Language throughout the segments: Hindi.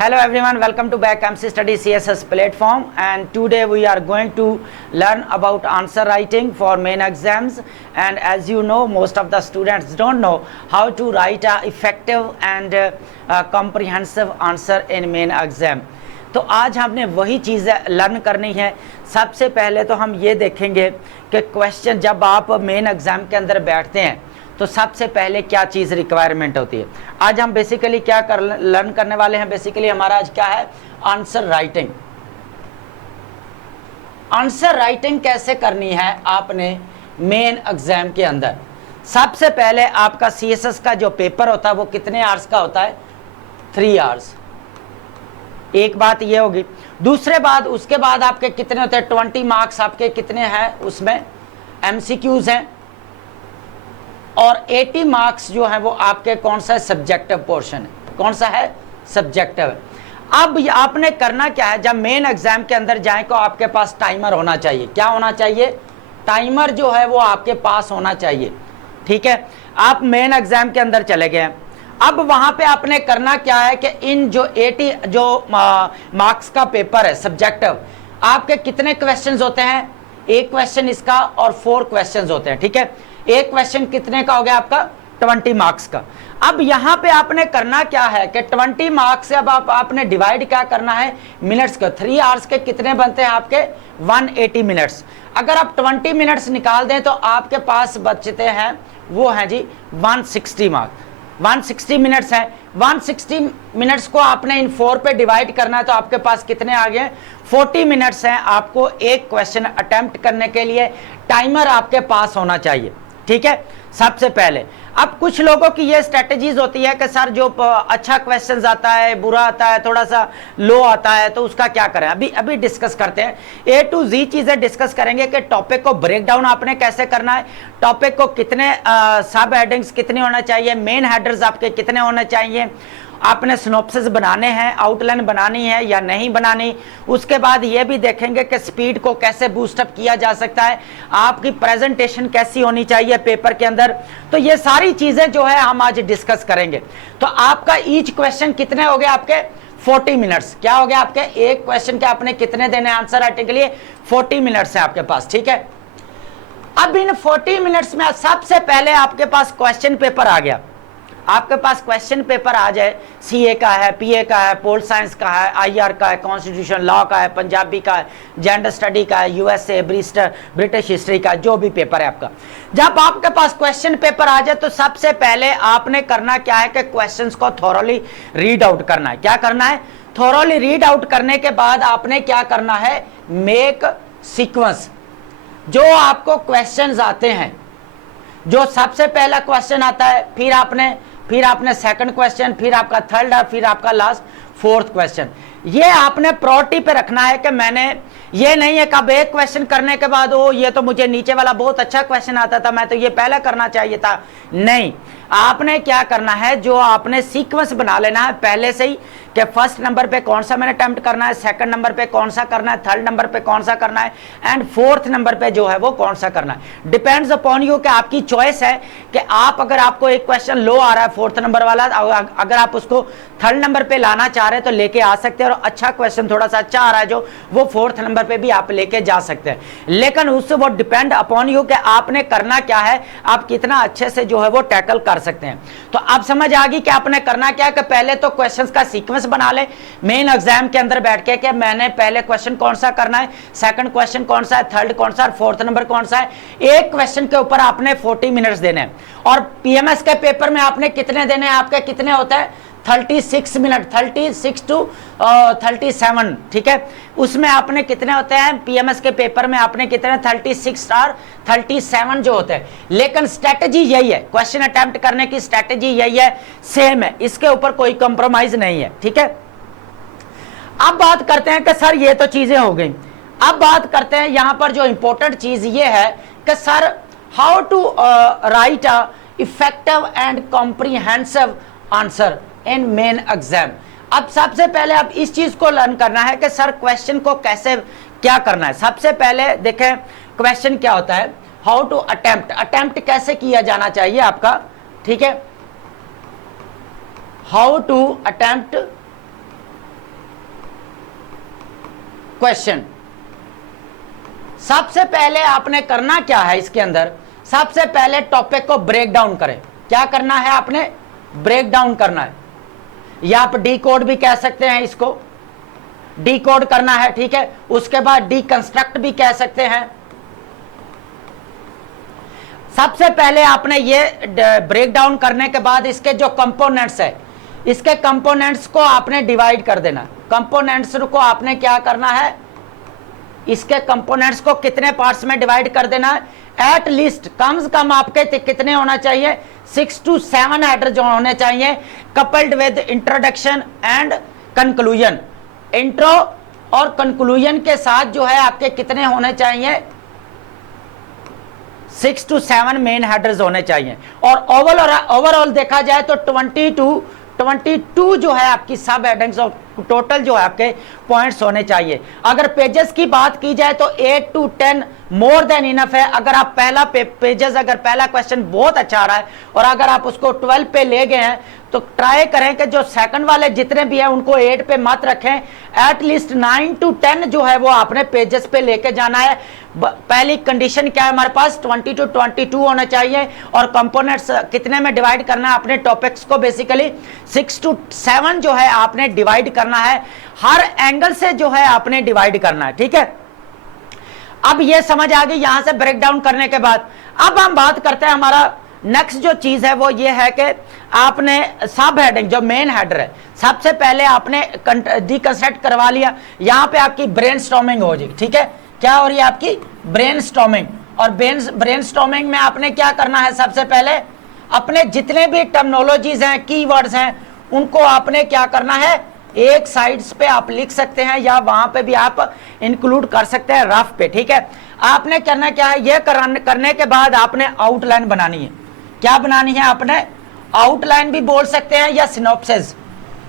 Hello everyone, welcome to back MC Study CSS platform, and today we are going to learn about answer writing for main exams. And as you know, most of the students don't know how to write a effective and comprehensive answer in main exam. तो आज हमने वही चीज़ें लर्न करनी है। सबसे पहले तो हम ये देखेंगे कि क्वेश्चन जब आप मेन एग्ज़ाम के अंदर बैठते हैं तो सबसे पहले क्या चीज़ रिक्वायरमेंट होती है। आज हम बेसिकली क्या लर्न करने वाले हैं। बेसिकली हमारा आज क्या है, आंसर राइटिंग। आंसर राइटिंग कैसे करनी है आपने मेन एग्जाम के अंदर। सबसे पहले आपका सीएसएस का जो पेपर होता है वो कितने आवर्स का होता है, 3 आवर्स। एक बात ये होगी। दूसरे बात, उसके बाद आपके कितने होते हैं, 20 मार्क्स आपके कितने हैं, उसमें एमसीक्यूज हैं, और 80 मार्क्स जो है वो आपके कौन सा सब्जेक्टिव पोर्शन है, कौन सा है, सब्जेक्टिव है। अब आपने करना क्या है, जब मेन एग्जाम के अंदर जाएं तो आपके पास टाइमर होना चाहिए। क्या होना चाहिए, टाइमर जो है वो आपके पास होना चाहिए। ठीक है, आप मेन एग्जाम के अंदर चले गए। अब वहां पे आपने करना क्या है कि इन जो 80 जो मार्क्स का पेपर है सब्जेक्टिव, आपके कितने क्वेश्चंस होते हैं, एक क्वेश्चन इसका और 4 क्वेश्चंस होते हैं। ठीक है, एक क्वेश्चन कितने का हो गया आपका, 20 मार्क्स का। अब यहां पे आपने करना क्या है कि 20 मार्क्स से अब आपने डिवाइड क्या करना है, मिनट्स का। 3 आवर्स के कितने बनते हैं आपके, 180 मिनट्स। अगर आप 20 मिनट्स निकाल दें तो आपके पास बचते हैं वो हैं जी 160 मार्क्स। 160 मिनट्स है। 160 मिनट्स को आपने इन 4 पे डिवाइड करना है तो आपके पास कितने आ गए, 40 मिनट्स हैं आपको एक क्वेश्चन अटेम्प्ट करने के लिए। टाइमर आपके पास होना चाहिए। ठीक है, सबसे पहले। अब कुछ लोगों की ये स्ट्रेटजीज होती है कि सर जो अच्छा क्वेश्चन आता है, बुरा आता है, थोड़ा सा लो आता है, तो उसका क्या करें। अभी डिस्कस करते हैं, A to Z चीजें डिस्कस करेंगे कि टॉपिक को ब्रेक डाउन आपने कैसे करना है, टॉपिक को कितने सब हेडिंग्स कितने होना चाहिए, मेन हेडर्स आपके कितने होने चाहिए, आपने सिनॉप्सिस बनाने हैं, आउटलाइन बनानी है या नहीं बनानी। उसके बाद ये भी देखेंगे कि स्पीड को कैसे बूस्टअप किया जा सकता है, आपकी प्रेजेंटेशन कैसी होनी चाहिए पेपर के अंदर। तो ये सारी चीजें जो है हम आज डिस्कस करेंगे। तो आपका ईच क्वेश्चन कितने हो गए आपके, 40 मिनट्स। क्या हो गया आपके, एक क्वेश्चन के आपने कितने देने आंसर राइटिंग के लिए, 40 मिनट्स है आपके पास। ठीक है, अब इन 40 मिनट्स में सबसे पहले आपके पास क्वेश्चन पेपर आ गया। आपके पास क्वेश्चन पेपर आ जाए, सीए का है, पीए का है, पोल साइंस का है, आईआर का है, कॉन्स्टिट्यूशन लॉ का है, पंजाबी का है, जेंडर स्टडी का है, यूएसए ब्रिटिश हिस्ट्री का, जो भी पेपर है आपका। जब आपके पास क्वेश्चन पेपर आ जाए तो सबसे पहले आपने करना क्या है कि क्वेश्चंस को थॉरोली रीड आउट करना है। क्या करना है, थॉरोली रीड आउट करने के बाद आपने क्या करना है, मेक सीक्वेंस। जो आपको क्वेश्चंस आते हैं, जो सबसे पहला क्वेश्चन आता है, फिर आपने सेकंड क्वेश्चन, फिर आपका थर्ड और फिर आपका लास्ट 4th क्वेश्चन। ये आपने प्रायोरिटी पे रखना है कि मैंने ये नहीं है कब एक क्वेश्चन करने के बाद ओ ये तो मुझे नीचे वाला बहुत अच्छा क्वेश्चन आता था, मैं तो ये पहले करना चाहिए था। नहीं, आपने क्या करना है, जो आपने सीक्वेंस बना लेना है पहले से ही कि फर्स्ट नंबर पे कौन सा मैंने अटेम्प्ट करना है, सेकंड नंबर पे कौन सा करना है, थर्ड नंबर पे कौन सा करना है, एंड 4th नंबर पे जो है वो कौन सा करना है। डिपेंड्स अपॉन यू कि आपकी चॉइस है कि आप अगर आपको एक क्वेश्चन लो आ रहा है 4th नंबर वाला, अगर आप उसको 3rd नंबर पे लाना चाह रहे हैं तो लेके आ सकते हैं, और अच्छा क्वेश्चन थोड़ा सा अच्छा आ रहा है जो वो 4th नंबर पे भी आप लेके जा सकते हैं। लेकिन उससे वो डिपेंड अपॉन यू कि आपने करना क्या है, आप कितना अच्छे से जो है वो टैकल कर सकते हैं। तो आप समझ आ गई कि आपने करना क्या है कि पहले तो क्वेश्चंस का सीक्वेंस बना ले मेन एग्जाम के अंदर बैठ के कि मैंने पहले क्वेश्चन कौन सा करना है, सेकंड क्वेश्चन कौन सा है, थर्ड कौन सा है, 4th नंबर कौन सा है। एक क्वेश्चन के ऊपर आपने 40 मिनट्स देने हैं। और पीएमएस के पेपर में आपने कितने देने हैं, आपके कितने होते हैं, 36 मिनट, 36 to 37। ठीक है, उसमें आपने कितने होते हैं, पीएमएस के पेपर में आपने कितने, 36 और 37 जो होते हैं। लेकिन स्ट्रेटजी यही है, क्वेश्चन अटेम्प्ट करने की स्ट्रेटजी यही है, सेम है, इसके ऊपर कोई कंप्रोमाइज नहीं है। ठीक है, अब बात करते हैं कि सर ये तो चीजें हो गई। अब बात करते हैं यहां पर जो इंपॉर्टेंट चीज ये है कि sir how to write a effective and comprehensive answer in main exam. अब सबसे पहले अब इस चीज को लर्न करना है कि सर क्वेश्चन को कैसे क्या करना है। सबसे पहले देखें क्वेश्चन क्या होता है, हाउ टू अटेम्प्ट कैसे किया जाना चाहिए आपका। ठीक है, हाउ टू अटेम्प्ट क्वेश्चन। सबसे पहले आपने करना क्या है इसके अंदर, सबसे पहले टॉपिक को ब्रेक डाउन करें। क्या करना है आपने, ब्रेक डाउन करना है, या आप डी कोड भी कह सकते हैं, इसको डी कोड करना है, ठीक है। उसके बाद डी कंस्ट्रक्ट भी कह सकते हैं। सबसे पहले आपने ये ब्रेक डाउन करने के बाद इसके जो कंपोनेंट्स है, इसके कंपोनेंट्स को आपने डिवाइड कर देना। कंपोनेंट्स को आपने क्या करना है, इसके कंपोनेंट्स को कितने पार्ट्स में डिवाइड कर देना है। एट लीस्ट कम से कम आपके कितने होना चाहिए, 6 to 7 हेडर जो होने चाहिए, coupled with introduction and conclusion. Intro और कंक्लूजन के साथ जो है आपके कितने होने चाहिए, 6 to 7 मेन हेडर्स होने चाहिए। और ओवरऑल देखा जाए तो 22 जो है आपकी सब हेडिंग्स और टोटल जो है आपके पॉइंट्स होने चाहिए। अगर पेजेस की बात की जाए तो 8 to 10 मोर देन इनफ है। अगर आप पहला पेजेस, अगर पहला क्वेश्चन बहुत अच्छा आ रहा है और अगर आप उसको 12 पे ले गए हैं तो ट्राई करें कि जो सेकंड वाले जितने भी हैं उनको 8 पे मत रखें। एटलीस्ट 9 to 10 जो है वो आपने पेजेस पे लेके जाना है। पहली कंडीशन क्या है हमारे पास, 20 to 22 होना चाहिए। और कंपोनेंट्स कितने में डिवाइड करना है, अपने टॉपिक्स को बेसिकली 6 to 7 जो है आपने डिवाइड करना है। हर एंगल से जो है आपने डिवाइड करना है, ठीक है। अब ये समझ आ गई यहां से ब्रेक डाउन करने के बाद। अब हम बात करते हैं, हमारा नेक्स्ट जो चीज है वो ये है कि आपने सब हेडिंग जो मेन हेडर है, सबसे पहले आपने डिकंस्ट्रक्ट करवा लिया। यहां पे आपकी ब्रेनस्टॉर्मिंग हो जाएगी, ठीक है। क्या हो रही है आपकी ब्रेनस्टॉर्मिंग। और ब्रेनस्टॉर्मिंग में आपने क्या करना है, सबसे पहले अपने जितने भी टर्मिनोलॉजीज हैं, कीवर्ड्स हैं, उनको आपने क्या करना है, एक साइड्स पे आप लिख सकते हैं या वहां पे भी आप इंक्लूड कर सकते हैं रफ पे, ठीक है। आपने करना क्या है, ये करने के बाद आपने आउटलाइन बनानी है। क्या बनानी है आपने, आउटलाइन भी बोल सकते हैं या सिनॉप्सिस।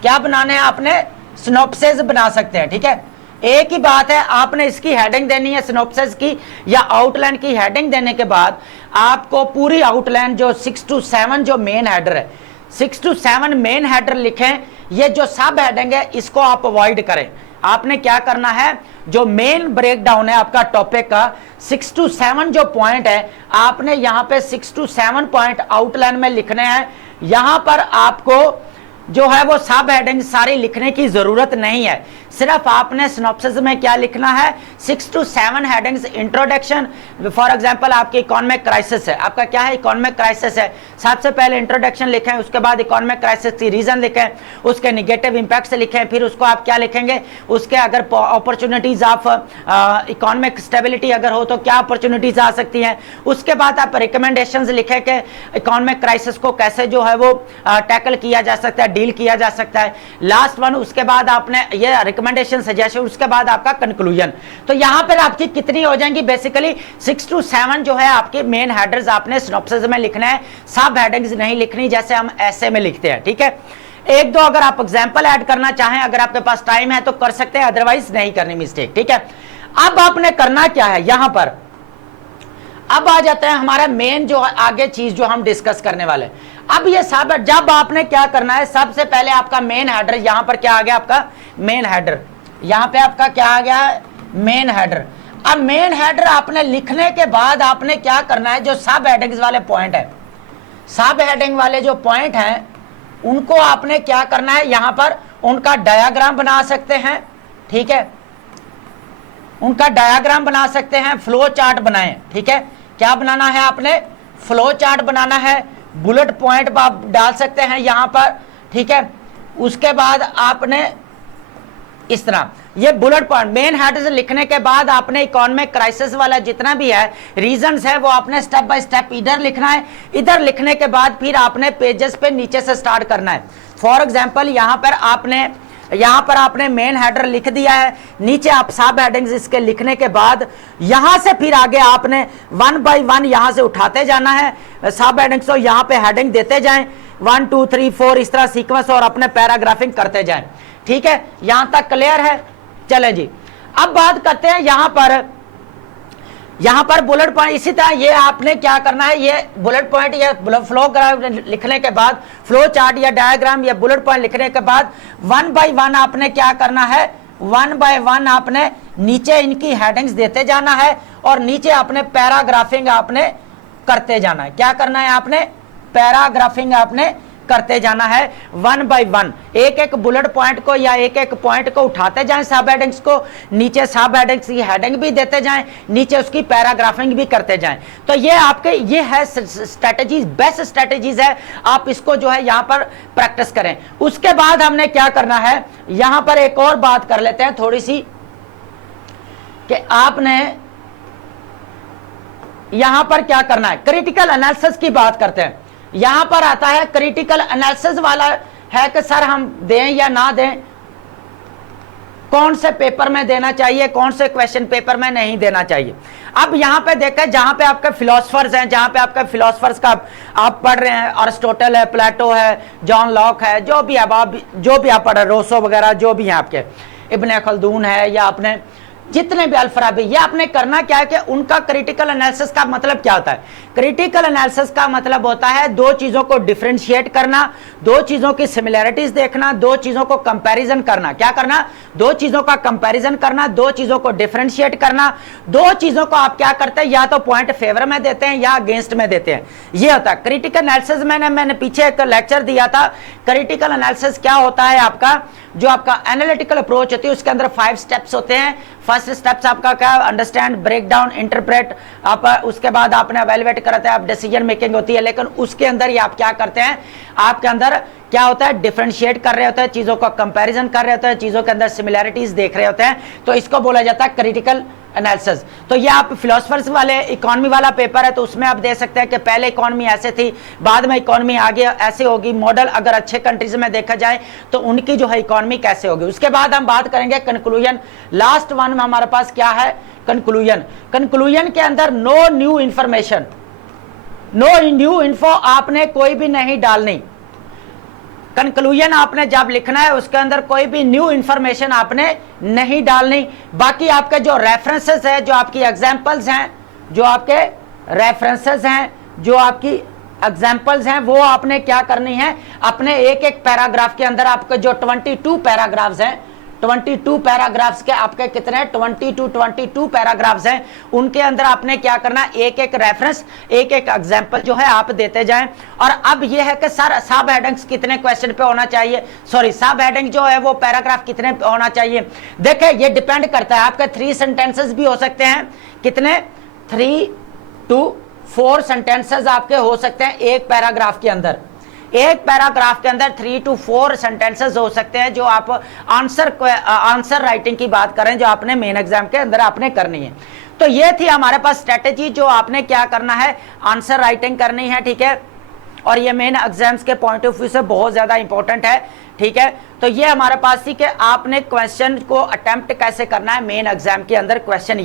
क्या बनाने हैं आपने, सिनॉप्सिस बना सकते हैं, ठीक है। एक ही बात है, आपने इसकी हेडिंग देनी है सिनॉप्सिस की या आउटलाइन की। हेडिंग देने के बाद आपको पूरी आउटलाइन जो 6 to 7 जो मेन हेडर है, 6 to 7 मेन हेडर लिखें। ये जो सब हेडिंग है इसको आप अवॉइड करें। आपने क्या करना है, जो मेन ब्रेक डाउन है आपका टॉपिक का 6 to 7 जो पॉइंट है, आपने यहां पे 6 to 7 पॉइंट आउटलाइन में लिखने हैं। यहां पर आपको जो है वो सब हेडिंग सारी लिखने की जरूरत नहीं है। सिर्फ आपने सिनॉप्सिस में क्या लिखना है, 6 to 7 headings. Introduction, for example आपकी इकोनॉमिक क्राइसिस है, आपका क्या है, इकोनॉमिक क्राइसिस है। सबसे पहले इंट्रोडक्शन लिखें, उसके बाद इकोनॉमिक क्राइसिस की रीजन लिखें, उसके निगेटिव इंपैक्ट्स लिखें, फिर उसको आप क्या लिखेंगे, उसके अगर अपॉर्चुनिटीज ऑफ इकोनॉमिक स्टेबिलिटी अगर हो तो क्या अपॉर्चुनिटीज आ सकती हैं। उसके बाद आप रिकमेंडेशंस लिखें कि इकोनॉमिक क्राइसिस को कैसे जो है वो टैकल किया जा सकता है, डील किया जा सकता है। लास्ट वन, उसके बाद आपने ये रिकमेंडेशन सजेशन, उसके बाद आपका कंक्लूजन। तो यहां पर आपकी कितनी हो जाएंगी, बेसिकली 6 to 7 जो है आपके मेन हेडर्स आपने सिनॉप्सिस में लिखना है। सब हेडिंग्स नहीं लिखनी जैसे हम ऐसे में लिखते हैं, ठीक है। एक दो अगर आप एग्जांपल ऐड करना चाहें, अगर आपके पास टाइम है तो कर सकते हैं, अदरवाइज नहीं करनी मिस्टेक, ठीक है। अब आपने करना क्या है, यहां पर अब आ जाते हैं हमारा मेन जो आगे चीज जो हम डिस्कस करने वाले। अब ये सब जब आपने क्या करना है, सबसे पहले आपका मेन हेडर, यहां पर क्या आ गया आपका मेन हेडर, यहां पे आपका क्या आ गया है, मेन हेडर। अब मेन हेडर आपने लिखने के बाद आपने क्या करना है, जो सब हेडिंग्स वाले पॉइंट है, सब हेडिंग वाले जो पॉइंट हैं उनको आपने क्या करना है, यहां पर उनका डायग्राम बना सकते हैं, ठीक है। उनका डायग्राम बना सकते हैं, फ्लो चार्ट बनाएं, ठीक है। क्या बनाना है आपने, फ्लो चार्ट बनाना है। बुलेट पॉइंट आप डाल सकते हैं यहां पर, ठीक है। उसके बाद आपने इस तरह ये बुलेट पॉइंट मेन हेडर्स लिखने के बाद आपने इकोनॉमिक क्राइसिस वाला जितना भी है रीजंस है वो आपने स्टेप बाय स्टेप इधर लिखना है। इधर लिखने के बाद फिर आपने पेजेस पे नीचे से स्टार्ट करना है। फॉर एग्जांपल यहाँ पर आपने मेन हेडर लिख दिया है, नीचे आप सब हेडिंग्स इसके लिखने के बाद यहां से फिर आगे आपने 1 by 1 यहां से उठाते जाना है सब हेडिंग्स। तो यहां पे हेडिंग देते जाएं 1 2 3 4 इस तरह सीक्वेंस, और अपने पैराग्राफिंग करते जाएं, ठीक है। यहां तक क्लियर है, चले जी। अब बात करते हैं यहां पर बुलेट पॉइंट। इसी तरह ये आपने क्या करना है, ये बुलेट पॉइंट या फ्लो ग्राफ लिखने के बाद, फ्लो चार्ट या डायग्राम या बुलेट पॉइंट लिखने के बाद 1 by 1 आपने क्या करना है, 1 बाय 1 आपने नीचे इनकी हेडिंग्स देते जाना है और नीचे आपने पैराग्राफिंग आपने करते जाना है। क्या करना है आपने? पैराग्राफिंग आपने करते जाना है 1 बाय 1। एक एक बुलेट पॉइंट को या एक एक पॉइंट को उठाते जाएं, सब हेडिंग्स को, नीचे सब हेडिंग्स की हेडिंग भी देते जाएं, नीचे उसकी पैराग्राफिंग भी करते जाएं। तो ये आपके ये है स्ट्रेटजीज, बेस्ट स्ट्रेटजीज है, आप इसको जो है यहां पर प्रैक्टिस करें। उसके बाद हमने क्या करना है, यहां पर एक और बात कर लेते हैं थोड़ी सी, कि आपने यहां पर क्या करना है, क्रिटिकल एनालिसिस की बात करते हैं। यहां पर आता है क्रिटिकल एनालिसिस वाला है कि सर हम दें या ना दें, कौन से पेपर में देना चाहिए, कौन से क्वेश्चन पेपर में नहीं देना चाहिए। अब यहां पे देखें, जहां पे आपके फिलोसफर्स हैं, जहां पे आपके फिलोसफर्स का आप पढ़ रहे हैं, अरिस्टोटल है, प्लेटो है, जॉन लॉक है, जो भी आप पढ़ रहे हैं, रोसो वगैरह जो भी हैं आपके, इब्ने खल्दून है, या आपने जितने भी अल-फराबी, ये आपने करना क्या है कि उनका क्रिटिकल एनालिसिस का मतलब क्या होता है? क्रिटिकल एनालिसिस का मतलब होता है दो चीजों को डिफरेंशिएट करना, दो चीजों की सिमिलैरिटीज देखना, दो चीजों को कंपैरिजन करना। क्या करना? दो चीजों का कंपैरिजन करना, दो चीजों को डिफरेंशिएट करना। दो चीजों को आप क्या करते हैं, या तो पॉइंट फेवर में देते हैं या अगेंस्ट में देते हैं। ये होता है क्रिटिकल एनालिसिस। मैंने पीछे एक लेक्चर दिया था, क्रिटिकल एनालिसिस क्या होता है आपका, जो आपका एनालिटिकल अप्रोच होती है, उसके अंदर 5 स्टेप्स होते हैं। फर्स्ट स्टेप्स आपका क्या, अंडरस्टैंड, ब्रेक डाउन, इंटरप्रेट, आप उसके बाद आपने एवेलुएट करते हैं, आप डिसीजन मेकिंग होती है। लेकिन उसके अंदर ही आप क्या करते हैं, आपके अंदर क्या होता है, डिफरेंशिएट कर रहे होते हैं, चीजों का कंपैरिजन कर रहे होते हैं, चीजों के अंदर सिमिलैरिटीज देख रहे होते हैं। तो इसको बोला जाता है क्रिटिकल एनालिसिस। तो ये आप फिलोसफर्स वाले इकोनॉमी वाला पेपर है, तो उसमें आप दे सकते हैं कि पहले इकोनॉमी ऐसे थी, बाद में इकोनॉमी आगे ऐसे होगी। मॉडल अगर अच्छे कंट्रीज में देखा जाए तो उनकी जो है इकोनॉमी कैसे होगी। उसके बाद हम बात करेंगे कंक्लूजन। लास्ट वन में हमारे पास क्या है, कंक्लूजन। कंक्लूजन के अंदर no new information, no new info आपने कोई भी नहीं डालनी। कंक्लूजन आपने जब लिखना है उसके अंदर कोई भी न्यू इंफॉर्मेशन आपने नहीं डालनी। बाकी आपके जो रेफरेंसेस है, जो आपकी एग्जांपल्स हैं, जो आपके रेफरेंसेस हैं, जो आपकी एग्जांपल्स हैं, वो आपने क्या करनी है, अपने एक एक पैराग्राफ के अंदर आपके जो 22 पैराग्राफ्स हैं, 22 पैराग्राफ्स के आपके कितने 22 पैराग्राफ्स हैं, उनके अंदर आपने क्या करना, एक एक रेफरेंस, एक एक एग्जांपल जो है आप देते जाएं। और अब ये है कि सर सब हेडिंग्स कितने क्वेश्चन पे होना चाहिए, सॉरी सब हेडिंग जो है वो पैराग्राफ कितने पे होना चाहिए। देखिए ये डिपेंड करता है, आपके 3 सेंटेंसेस भी हो सकते हैं, कितने 3 to 4 सेंटेंसेस आपके हो सकते हैं एक पैराग्राफ के अंदर। एक पैराग्राफ के अंदर 3 to 4 सेंटेंसेस हो सकते हैं, जो आप आंसर राइटिंग की बात करें, जो आपने मेन एग्जाम के अंदर आपने करनी है। तो ये थी हमारे पास स्ट्रेटेजी, जो आपने क्या करना है, आंसर राइटिंग करनी है, ठीक है। और ये मेन एग्जाम्स के पॉइंट ऑफ व्यू से बहुत ज्यादा इंपॉर्टेंट है, ठीक है। तो ये हमारे पास थी कि आपने क्वेश्चन को अटेम्प्ट कैसे करना है मेन एग्जाम के अंदर। क्वेश्चन